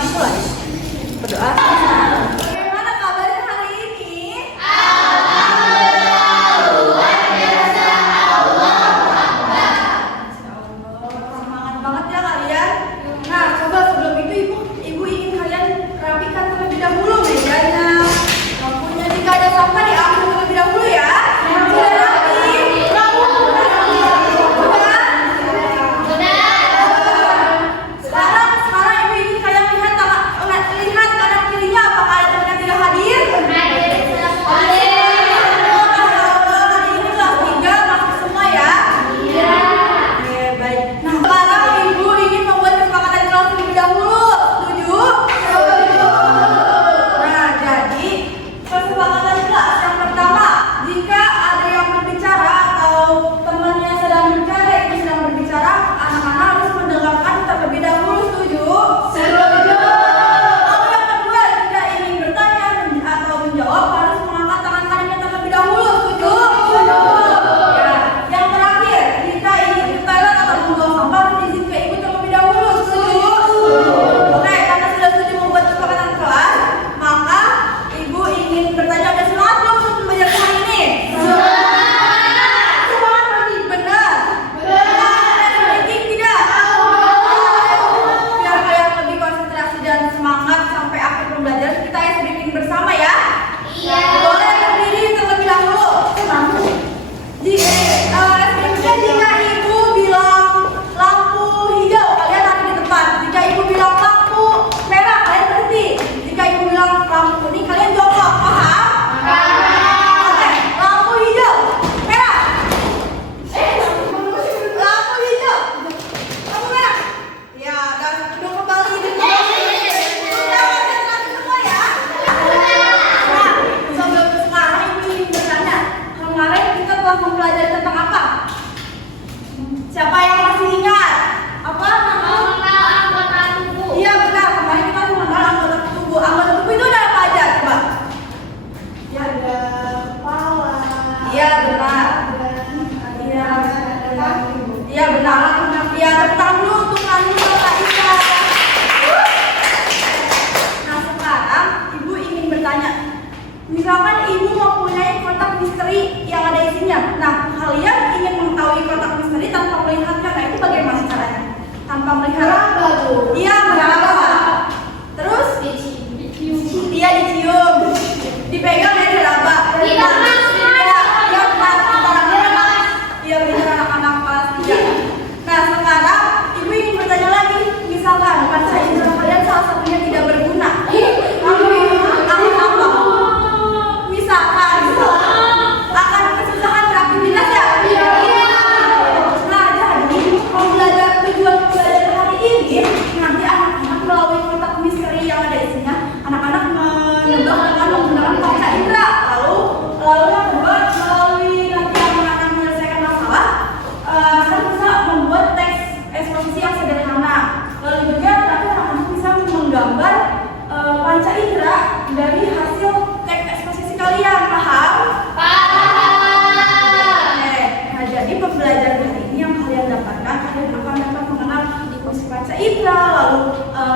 dimulai. Berdoa. Bagaimana kabarnya hari ini? Semangat banget ya kalian. Nah, coba sebelum itu ibu ingin kalian rapikan terlebih dahulu mejanya. Lampunya jika ada sampah diambil terlebih dahulu ya. Sudah rapi. Sekarang ibu ingin kalian lihat kanan kirinya apakah ada teman yang tidak hadir? Hari ini kelas 3 masuk semua ya? Oke, baik. Nah, sekarang ibu ingin membuat kesepakatan kelas terlebih dahulu. Setuju? Nah, jadi kesepakatan kelas yang pertama, jika ada yang berbicara atau temannya sedang berbicara, ibu sedang berbicara, anak-anak harus mendengarkan terlebih dahulu. Setuju? Lalu yang kedua, jika ingin bertanya atau menjawab harus mengangkat tangan kanannya terlebih dahulu. Setuju? Ya. Yang terakhir, jika ingin ke toilet atau membuang sampah harus izin ke ibu terlebih dahulu. Setuju? Oke, karena sudah setuju membuat kesepakatan kelas, maka ibu ingin bertanya, ada semangat belum untuk belajar hari ini? Semangat pasti benar. Speaking tidak? Biar kalian lebih konsentrasi dan semangat sampai akhir pembelajaran, kita speaking bersama ya. Boleh berdiri terlebih dahulu. Jika ibu bilang lampu hijau, kalian ada di depan. Jika ibu bilang lampu merah, kalian berhenti. Jika ibu bilang lampu kuning, kalian jongkok. Paham? Oke, lampu hijau, merah. Lampu hijau, lampu merah. Ya, dan duduk kembali. Sudah konsentrasi semua ya. Nah, sebelum sekarang ibu ingin bertanya, kemarin kita telah mempelajari tentang apa? Siapa yang masih ingat? Apa namanya? Iya benar, kemarin kita mengenal anggota tubuh. Anggota tubuh itu ada apa aja? Coba. Ya, ada kepala. Iya benar. Iya benar. Iya, tepuk tangan dulu untuk Nani Kak Ika. Nah, sekarang ibu ingin bertanya. Misalkan ibu mempunyai kotak misteri yang ada isinya. Nah, kalian ingin mengetahui kotak misteri tanpa melihatnya. Nah, itu bagaimana caranya? Tanpa melihat. Iya, meraba. Terus? Dia dicium. Dipegang ya diraba. Iya, benar. Iya, benar anak-anak kelas 3. Nah, sekarang ibu ingin bertanya lagi. Misalkan panca indera kalian salah satunya tidak berguna. Apa? Misalkan akan kesusahan beraktivitas ya? Nah, jadi tujuan belajar hari ini nanti anak-anak melalui kotak misteri yang ada isinya, anak-anak menebak dengan menggunakan panca indera. Lalu yang kedua, melalui nanti anak-anak menyelesaikan masalah, anak bisa membuat teks eksposisi yang sederhana. Lalu juga nanti anak-anak bisa menggambar panca indera dari hasil teks eksposisi kalian. Paham? Nah, jadi pembelajaran hari ini yang kalian dapatkan, kalian akan dapat mengenal fungsi panca indera, lalu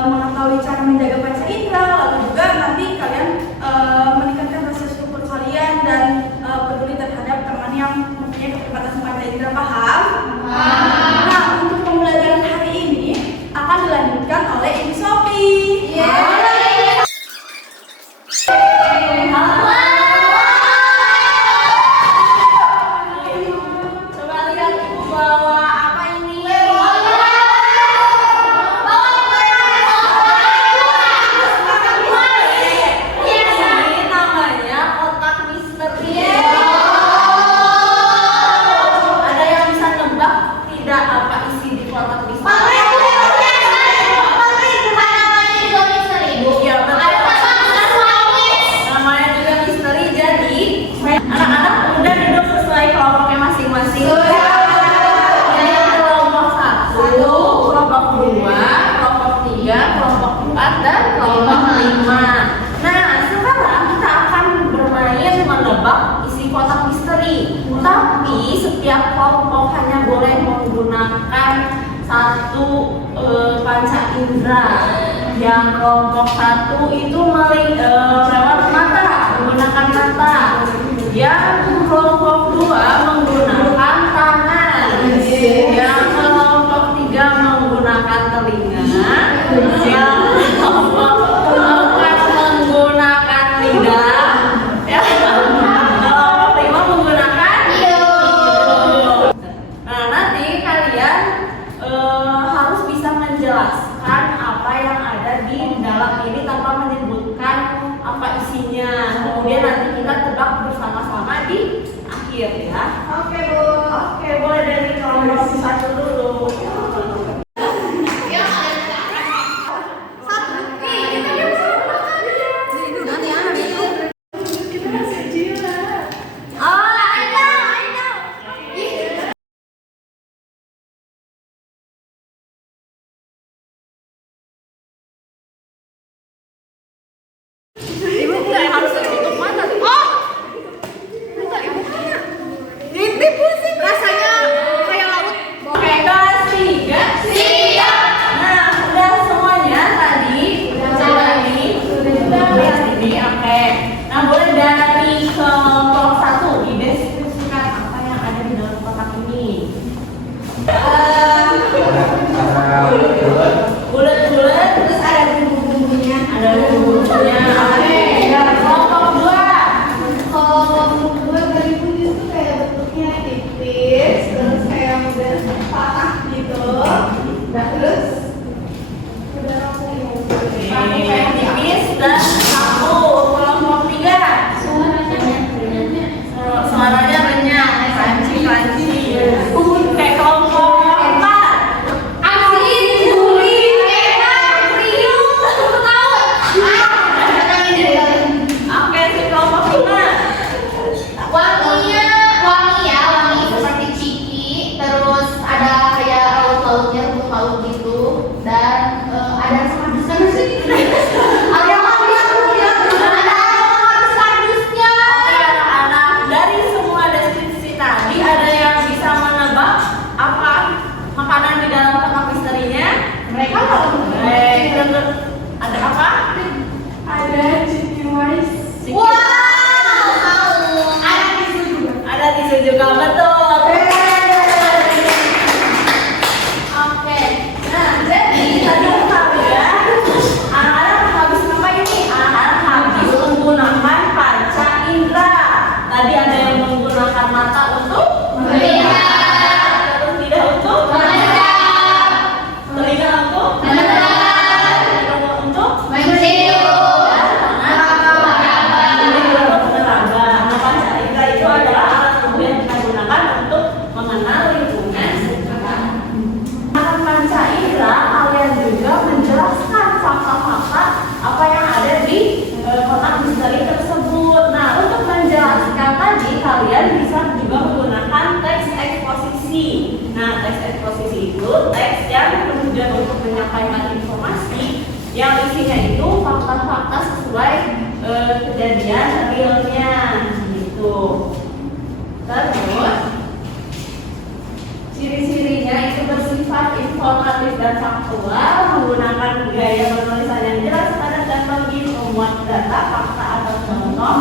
mengetahui cara menjaga panca indera, lalu juga nanti kalian meningkatkan rasa syukur kalian dan peduli terhadap teman yang mempunyai keterbatasan panca indera. Paham? Nah, untuk pembelajaran hari ini akan dilanjutkan oleh Ibu Sophie. Coba lihat ibu bawa apa ini? Ini namanya kotak misteri. Ada yang bisa nebak tidak apa isi di kotak misteri? Iya, betul. Namanya juga misteri, jadi anak-anak udah duduk sesuai kelompoknya masing-masing. Jadi kelompok 1, kelompok 2, kelompok 3, kelompok 4, dan kelompok 5. Nah, sekarang kita akan bermain menebak isi kotak misteri. Tapi setiap kelompok hanya boleh menggunakan satu panca indera. Yang kelompok 1 itu lewat mata, menggunakan mata. Yang kelompok 2 menggunakan tangan. Yang kelompok 3 menggunakan telinga. Yang kelompok 4 menggunakan lidah. Yang kelompok 5 menggunakan hidung. Nah, nanti kalian harus bisa menjelaskan apa yang ada di dalam ini tanpa menyebutkan apa isinya. Kemudian nanti kita tebak bersama-sama di akhir ya. Oke, Bu. Oke, boleh dari kelompok 1 dulu. Bulat-bulat terus ada bumbu-bumbunya. Ada bumbu-bumbunya. Oke. Kelompok 2. Kelompok 2 beribun itu kayak bentuknya tipis, terus kayak udah patah gitu. Nah, terus udah Kayak tipis dan kaku. Kelompok 3. Suaranya renyah, crunchy. Kayak kelompok 4. Oke, si kelompok 5. Wangi seperti ciki, terus ada kayak laut-lautnya, laut gitu, dan ada kardus-kardusnya gitu. Ada kardus-kardusnya. Oke, anak-anak, dari semua deskripsi tadi ada yang bisa menebak apa makanan di dalam kotak misterinya? mereka kalau Ada apa? ada chicken rice. Wow, tahu. Ada tisu juga. Ada tisu juga, betul. Oke. Nah, jadi tadi kalian anak-anak habis ngapain nih? Anak habis menggunakan panca indera. Tadi ada yang menggunakan mata untuk Melihat. terus lidah untuk Mendengar. telinga untuk Mendengar. hidung untuk Mencium. dan tangan untuk meneraba. Nah, panca indera itu adalah alat tubuh yang kita gunakan untuk mengenal lingkungan sekitar. Dengan panca indera, kalian juga menjelaskan fakta-fakta apa yang ada di kotak misteri tersebut. Nah, untuk menjelaskan tadi, kalian bisa juga menggunakan teks eksposisi. Nah, teks eksposisi itu teks yang bertujuan untuk menyampaikan informasi yang isinya itu fakta-fakta sesuai kejadian realnya, gitu. Terus ciri-cirinya itu bersifat informatif dan faktual, menggunakan gaya penulisan yang jelas, padat dan logis, memuat data, fakta atau contoh,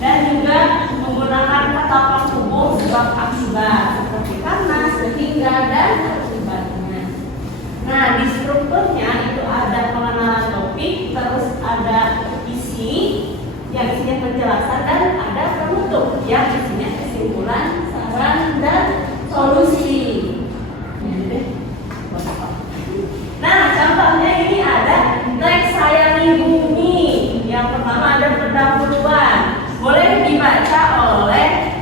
dan juga menggunakan kata tubuh sebab akibat seperti karena, sehingga, dan akibatnya. Nah, di strukturnya itu ada pengenalan topik, terus ada isi yang isinya penjelasan, dan ada penutup yang isinya kesimpulan, saran, dan solusi. Nah, contohnya ini ada teks sayangi bumi. Yang pertama ada pendahuluan. Boleh dibaca oleh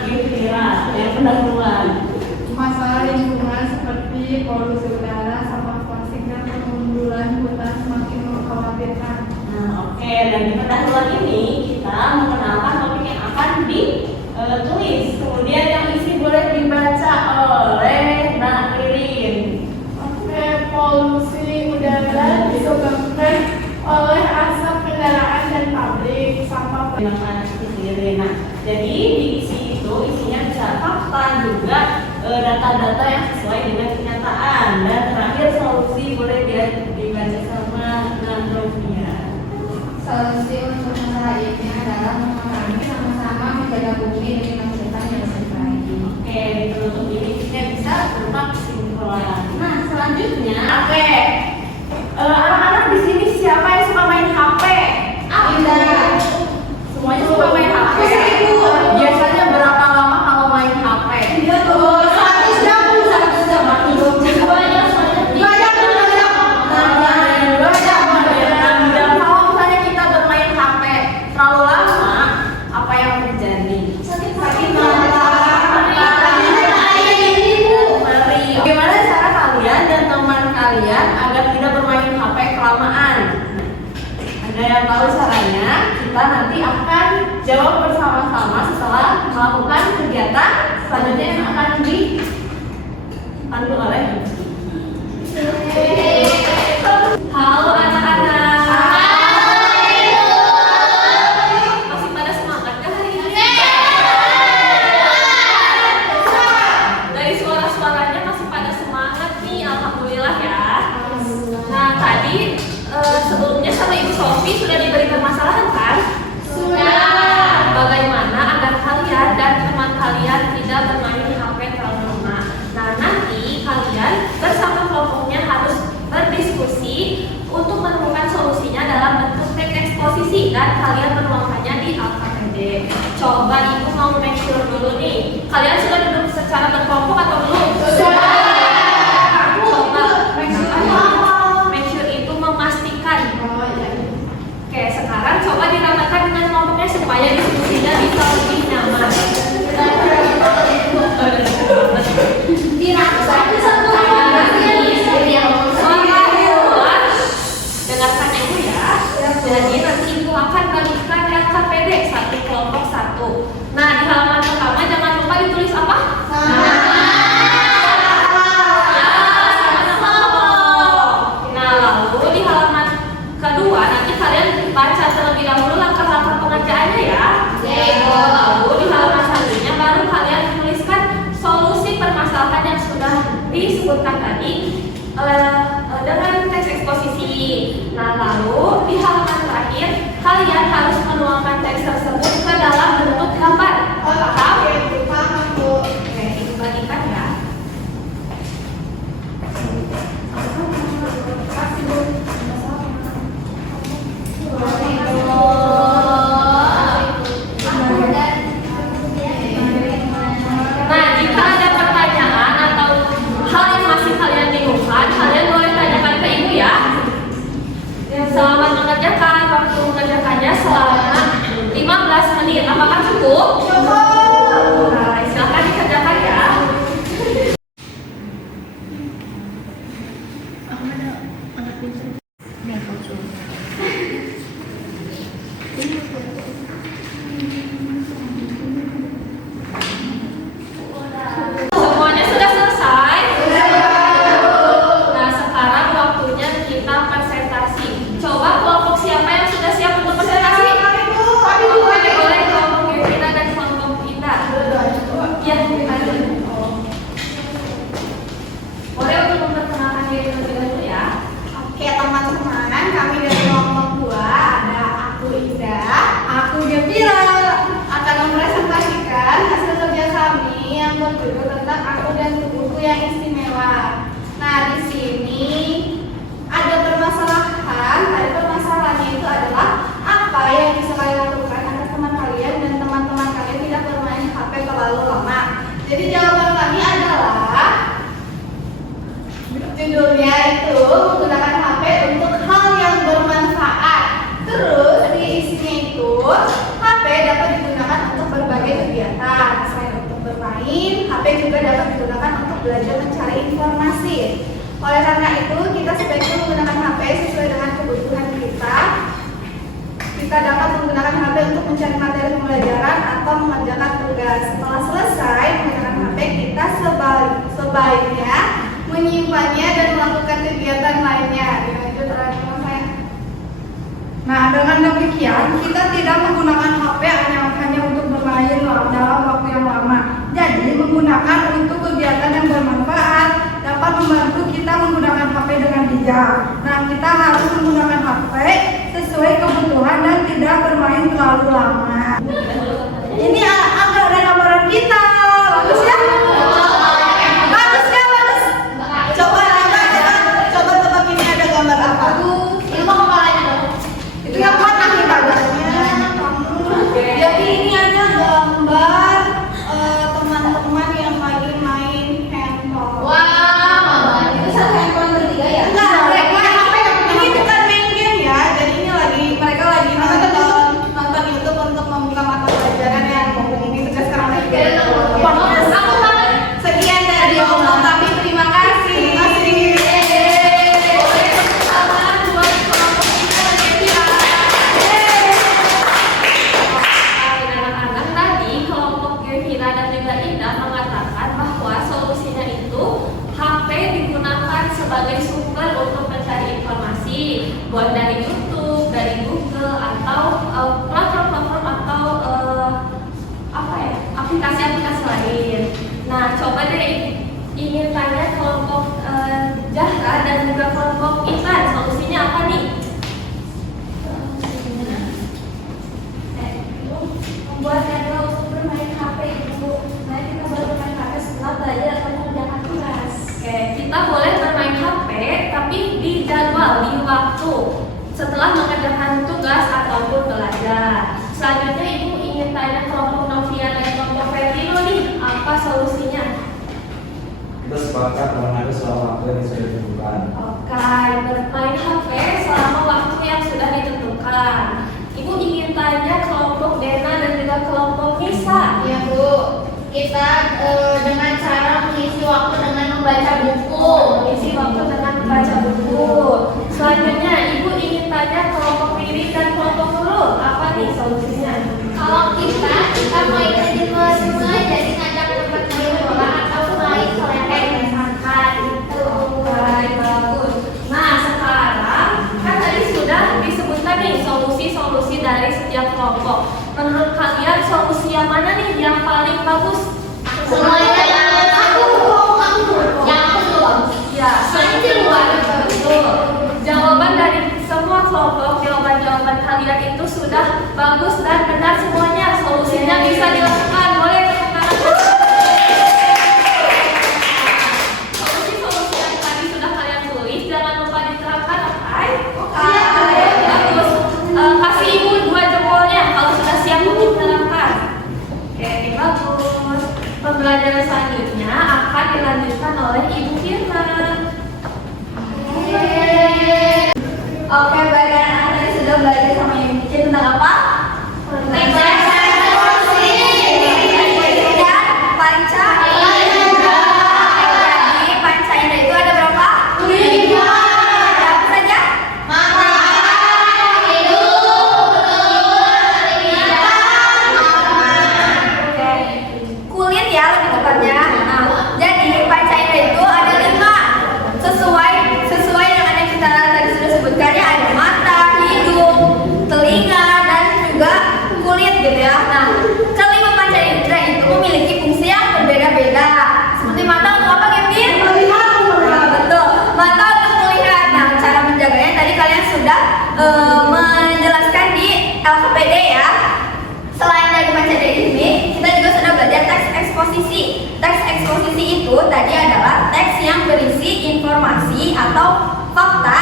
Gifira yang pendahuluan. Masalah lingkungan seperti polusi udara, sampah plastik, dan pengundulan hutan semakin mengkhawatirkan. Nah, oke. Dan di pendahuluan ini kita mengenalkan topik yang akan ditulis. Kemudian yang isi boleh dibaca oleh Ririn. Oke, polusi udara disebabkan oleh asap kendaraan dan pabrik, sampah Nah, jadi di isi itu isinya bisa fakta juga data-data yang sesuai dengan kenyataan. Dan terakhir solusi boleh dibaca sama untuk masalah ini adalah kami sama-sama menjaga bumi dari masa depan yang lebih baik. Oke, untuk ini bisa berupa kesimpulan. Nah, selanjutnya Oke, anak-anak di sini siapa yang suka main HP? Indah. Semuanya suka main HP. Ibu. Biasanya berapa lama kalau main HP? Iya tuh, 100 jam. Dan kalau misalnya kita bermain HP terlalu lama, apa yang terjadi? Bagaimana cara kalian dan teman kalian agar tidak bermain HP kelamaan? Ada yang tahu caranya? Kita nanti akan jawab bersama-sama setelah melakukan kegiatan selanjutnya yang akan dipandu oleh Halo anak-anak. Masih pada semangat kan hari ini? Dari suara-suaranya masih pada semangat nih, alhamdulillah ya. Nah tadi sebelumnya sama Ibu Sofi sudah diberi permasalahan kan? Sudah. Bagaimana agar kalian dan teman kalian tidak bermain HP terlalu lama? Nah nanti kalian bersama kelompoknya harus berdiskusi untuk menemukan solusinya dalam bentuk teks eksposisi dan kalian menuangkannya di LKPD. Coba Ibu mau make sure dulu nih, kalian sudah duduk secara berkelompok atau belum? Sudah. Coba make sure itu memastikan. Oke, sekarang coba dirapatkan dengan kelompoknya supaya diskusinya bisa lebih nyaman. Dengarkan Ibu ya. Jadi nanti Ibu akan bagikan LKPD satu kelompok satu. Nah di halaman pertama jangan lupa ditulis apa? Nah lalu di halaman kedua nanti kalian baca terlebih dahulu langkah-langkah pengerjaannya ya. Lalu di halaman selanjutnya baru kalian tuliskan solusi permasalahan yang sudah disebutkan tadi dengan teks eksposisi. Nah lalu di halaman terakhir kalian harus menuangkan teks tersebut ke dalam bentuk gambar. Paham? Oke, itu bagikan ya. Nah, jika ada pertanyaan atau hal yang masih kalian bingungkan, kalian boleh tanyakan ke Ibu ya. Selamat mengerjakan, waktu mengerjakannya selama 15 menit. Apakah cukup? Nah, silakan dikerjakan ya. Semuanya sudah selesai? Nah, sekarang waktunya kita presentasi. Coba kelompok siapa yang sudah siap untuk presentasi? Oke, boleh kelompok Gevina dan kelompok Indah. Ya, boleh untuk memperkenalkan diri terlebih dahulu ya. Oke teman-teman, kami dari kelompok 2 ada aku Indah, aku Gembira akan mempresentasikan hasil kerja kami yang berjudul tentang aku dan tubuhku yang istimewa. Nah di sini ada permasalahannya itu adalah apa yang bisa kalian lakukan agar teman kalian dan teman-teman kalian tidak bermain HP terlalu lama. Jadi jawaban kami adalah judulnya itu menggunakan HP untuk hal yang bermanfaat. Terus di isinya itu HP dapat digunakan untuk berbagai kegiatan. Selain untuk bermain, HP juga dapat digunakan untuk belajar mencari informasi. Oleh karena itu, kita sebaiknya menggunakan HP sesuai dengan kebutuhan kita. Kita dapat menggunakan HP untuk mencari materi pembelajaran atau mengerjakan tugas. Setelah selesai menggunakan HP, kita sebaiknya menyimpannya dan melakukan kegiatan lainnya. Dilanjut teman saya. Nah, dengan demikian kita tidak menggunakan HP hanya untuk bermain dalam waktu yang lama. Jadi menggunakan untuk kegiatan yang bermanfaat dapat membantu kita menggunakan HP dengan bijak. Nah, kita harus menggunakan HP sesuai kebutuhan dan tidak buat dari YouTube, dari Google, atau platform-platform atau aplikasi-aplikasi lain. Nah, coba deh ingin tanya kelompok Zahra dan juga kelompok Intan, solusinya apa nih? Membuat jadwal untuk bermain HP itu. Nah, kita baru bermain HP setelah belajar atau mengerjakan tugas. Oke, kita boleh bermain HP tapi di jadwal, di waktu setelah mengerjakan tugas ataupun belajar. Selanjutnya Ibu ingin tanya kelompok Novia dan kelompok Ferdino nih, apa solusinya? Kita sepakat mengenai selama waktu yang sudah ditentukan. Oke, bermain HP selama waktu yang sudah ditentukan. Ibu ingin tanya kelompok Dena dan juga kelompok Nisa. Ya Bu, kita dengan cara mengisi waktu dengan membaca buku. Isi waktu dengan membaca buku. Selanjutnya, Ibu ingin tanya kelompok Riri dan kelompok Nurul. Apa nih solusinya? Kalau kita mau ikut di semua, jadi ngajak tempat main bola atau main kelereng misalkan gitu. Baik, bagus. Nah, sekarang kan tadi sudah disebutkan nih solusi-solusi dari setiap kelompok. Menurut kalian solusi yang mana nih yang paling bagus? Semuanya yang aku Ya, semua betul. Jawaban dari semua kelompok, jawaban-jawaban kalian itu sudah bagus dan benar semuanya. Solusinya bisa dilakukan. Boleh tepuk tangan. Solusi-solusi yang tadi sudah kalian tulis, jangan lupa diterapkan, oke? Bagus. Kasih Ibu 2 jempolnya kalau sudah siap untuk diterapkan. Oke, bagus. Pembelajaran selanjutnya akan dilanjutkan oleh Ibu Firman. Oke, baik anak-anak tadi sudah belajar sama Ibu Cici tentang apa? Panca. Jadi panca indera itu ada berapa? 5. Apa saja? Oke. Kulit ya lebih tepatnya. Nah, jadi panca indera itu ada 5. Sesuai dengan yang kita tadi sudah sebutkan ya, ada mata, hidung, telinga, dan juga kulit gitu ya. Nah, kelima panca indera itu memiliki fungsi yang berbeda-beda. Seperti mata untuk apa, Gempir? Melihat. Nah, betul. Mata untuk melihat. Nah, cara menjaganya tadi kalian sudah menjelaskan di LKPD ya. Selain dari panca indera ini, kita juga sudah belajar teks eksposisi. Teks eksposisi itu tadi adalah teks yang berisi informasi atau fakta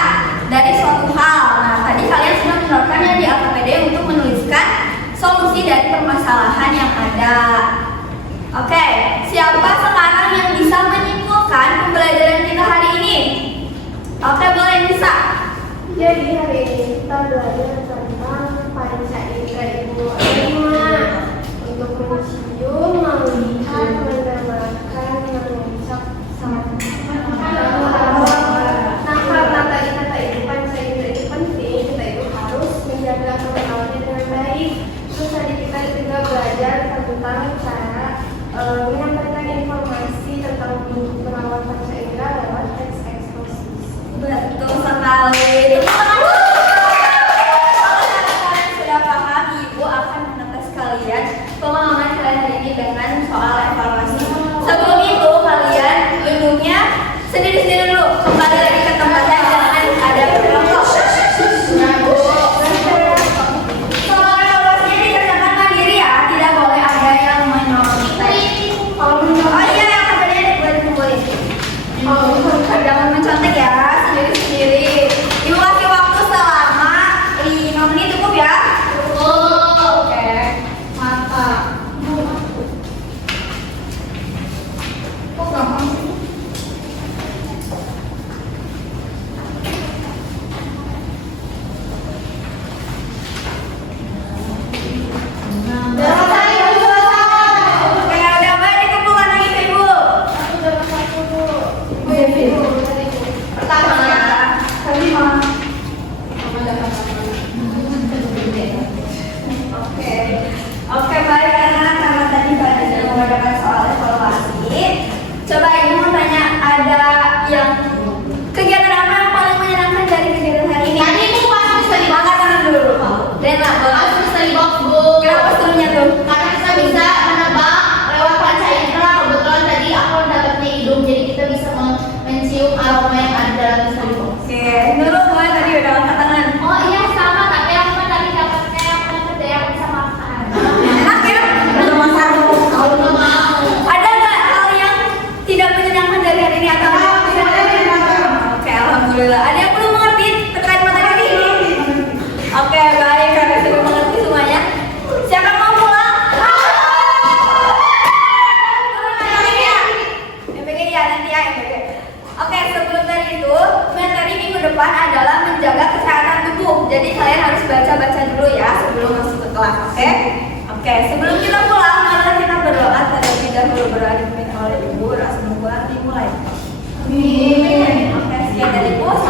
dari suatu hal. Nah, tadi kalian sudah menerapkannya di LKPD untuk menuliskan solusi dari permasalahan yang ada. Oke, siapa sekarang yang bisa menyimpulkan pembelajaran kita hari ini? Oke, boleh bisa. Jadi hari ini kita belajar tentang panca indera Ibu 5 untuk mencium, melihat, mendengarkan, mengucap, sama. Nah, karena tadi kata Ibu panca indera itu penting, kita itu harus menjaga pengenalannya dengan baik. Terus tadi kita juga belajar tentang cara menyampaikan informasi tentang pengenalan panca indera lewat teks eksposisi. Betul sekali. Tepuk tangan dulu. Kalau kalian sudah paham, Ibu akan mengetes kalian pemahaman kalian hari ini dengan soal evaluasi. Sebelum itu kalian duduknya sendiri-sendiri dulu. Kembali lagi ke tempatnya, jangan ada kelompok. Soal evaluasinya dikerjakan mandiri ya, tidak boleh ada yang menyolong teks. Oh iya, yang kabarnya boleh dikumpulin. Jangan mencontek ya, sendiri-sendiri. Ibu kasih waktu selama 5 menit cukup ya? Oke. Mata. Kok gampang sih? Oke, udah baik dikumpulkan lagi ke Ibu. Pertama ya. Kelima. Oke, baik anak-anak, karena tadi kalian sudah mengadakan soal evaluasi. Coba Ibu mau tanya, ada yang kegiatan apa yang paling menyenangkan dari kegiatan hari ini? Tadi Bu Oke, baik, karena sudah mengerti semuanya. Siapa yang mau pulang? MPG ya, nanti ya MPG. Oke, sebelum dari itu, materi minggu depan adalah menjaga kesehatan tubuh. Jadi kalian harus baca-baca dulu ya sebelum masuk ke kelas, oke? Oke, sebelum kita pulang, mari kita berdoa terlebih dahulu. Berdoa dipimpin oleh Ibu. Langsung pulang dimulai. Amin. Oke, sekian dari Ibu.